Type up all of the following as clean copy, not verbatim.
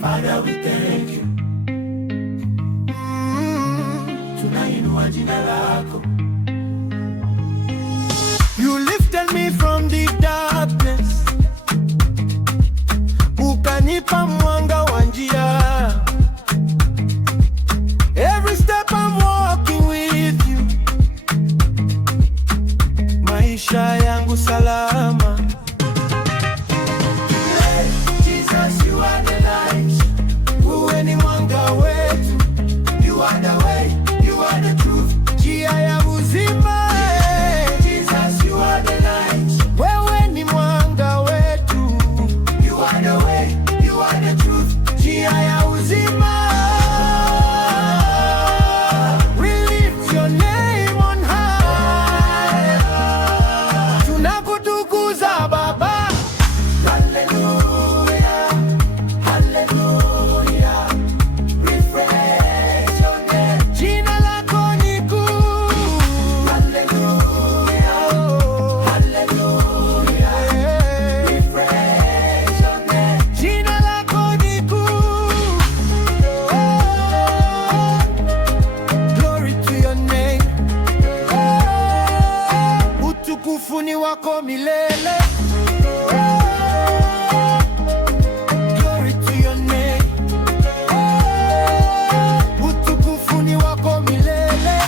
Father, we thank you. Tunainua jina lako. You lifted me from the darkness, ukanipa mwanga wa njia. Every step I'm walking with you, maisha yangu salama. Jesus, you are the light. Wewe ni mwanga wetu. You are the way, you are the truth, njia ya uzima. Jesus, you are the light. Wewe ni mwanga wetu. You are the way, you are the truth, njia ya uzima. We lift your name on high. Tunakutukuza Baba. Hallelujah, hallelujah. We praise your name. Jina lako ni kuu. Hallelujah, hallelujah. We praise your name. Jina lako ni kuu. Glory to your name. Utukufu ni wako milele. Glory to your name. Utukufu ni wako milele.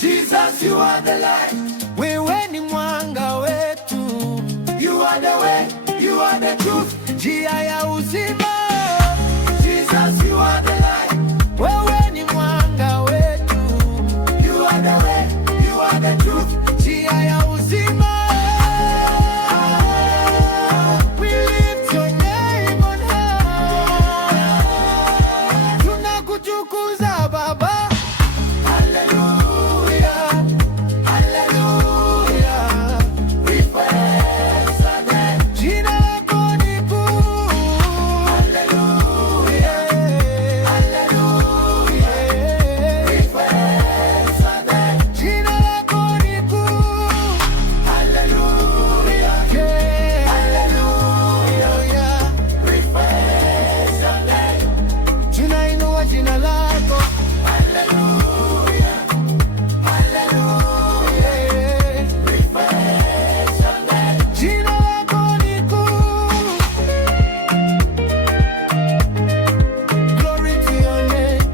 Jesus, you are the light. Wewe ni mwanga wetu. You are the way, you are the truth, njia ya uzima. Jesus, you are the light. Wewe ni mwanga wetu. You are the way, you are the truth, njia ya uzima. We lift your name on high. Tunakutukuza Baba. Hallelujah, hallelujah. We praise your name. Jina lako ni kuu. Hallelujah, hallelujah. We praise your name. Jina lako ni kuu. Hallelujah, hallelujah. We praise your name. Tunainua jina lako. Hallelujah, hallelujah. We praise your name. Jina lako ni kuu. Glory to your name.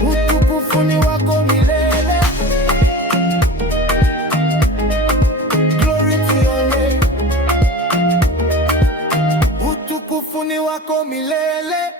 Utukufu ni wako milele. Glory to your name. Utukufu ni wako milele.